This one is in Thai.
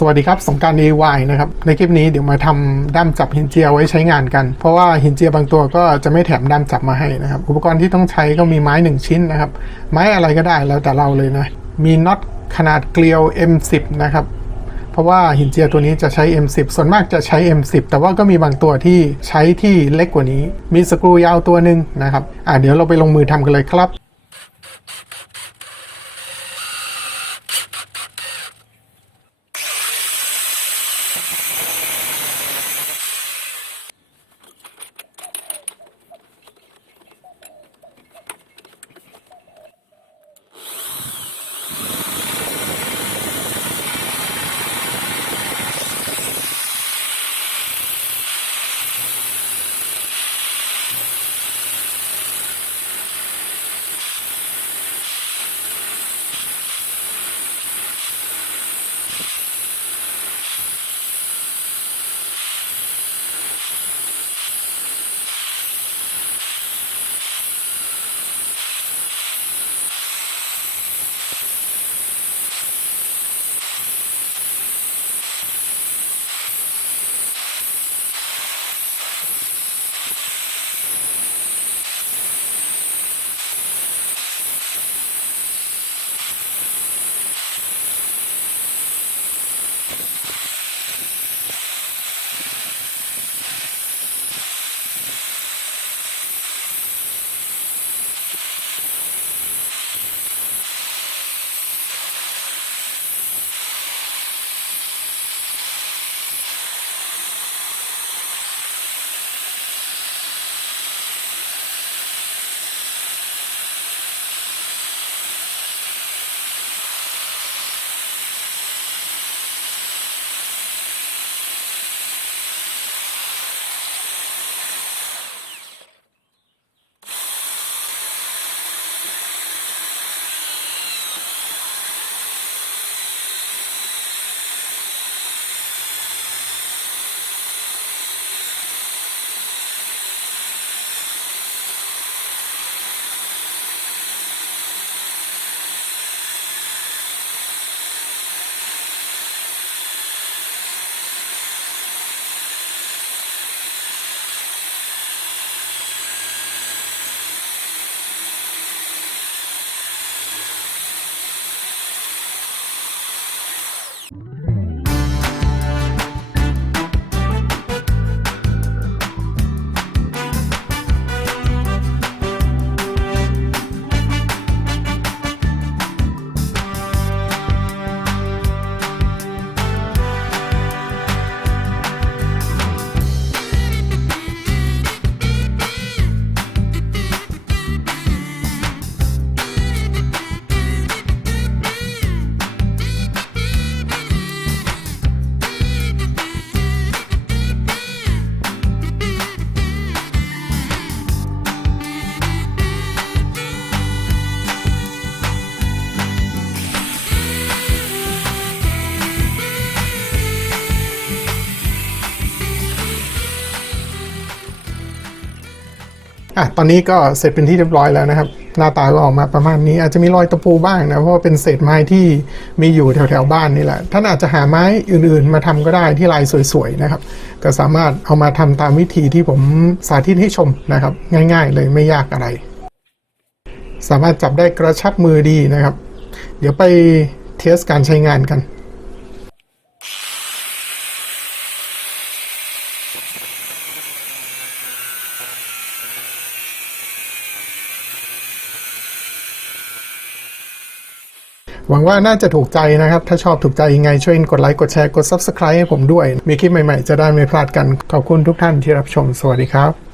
สวัสดีครับ สงกราร AY นะครับ ในคลิปนี้เดี๋ยวมาทำด้ามจับหินเจียไว้ใช้งานกัน เพราะว่าหินเจียบางตัวก็จะไม่แถมด้ามจับมาให้นะครับ อุปกรณ์ที่ต้องใช้ก็มีไม้ 1 ชิ้นนะครับ ไม้อะไรก็ได้แล้วแต่เราเลยนะ มีน็อตขนาดเกลียว M10 นะครับ เพราะว่าหินเจียตัวนี้จะใช้ M10 ส่วนมากจะใช้ M10 แต่ว่าก็มีบางตัวที่ใช้ที่เล็กกว่านี้ มีสกรูยาวตัวหนึ่งนะครับ อะเดี๋ยวเราไปลงมือทำกันเลยครับ อะตอนนี้ก็เสร็จเป็นที่เรียบร้อยแล้วนะครับ หน้าตาก็ออกมาประมาณนี้ อาจจะมีรอยตะปูบ้างนะเพราะว่าเป็นเศษไม้ที่มีอยู่แถวๆบ้านนี่แหละท่านอาจจะหาไม้อื่นๆ มาทำก็ได้ที่ลายสวยๆนะครับ ก็สามารถเอามาทำตามวิธีที่ผมสาธิตให้ชมนะครับ ง่าย ๆ เลยไม่ยากอะไร สามารถจับได้กระชับมือดีนะครับ เดี๋ยวไปเทสการใช้งานกัน หวังว่าน่าจะถูกใจนะครับ ถ้าชอบถูกใจยังไงช่วยกดไลค์กดแชร์กด Subscribe ให้ผมด้วย มีคลิปใหม่ๆ จะได้ไม่พลาดกัน ขอบคุณทุกท่านที่รับชม สวัสดีครับ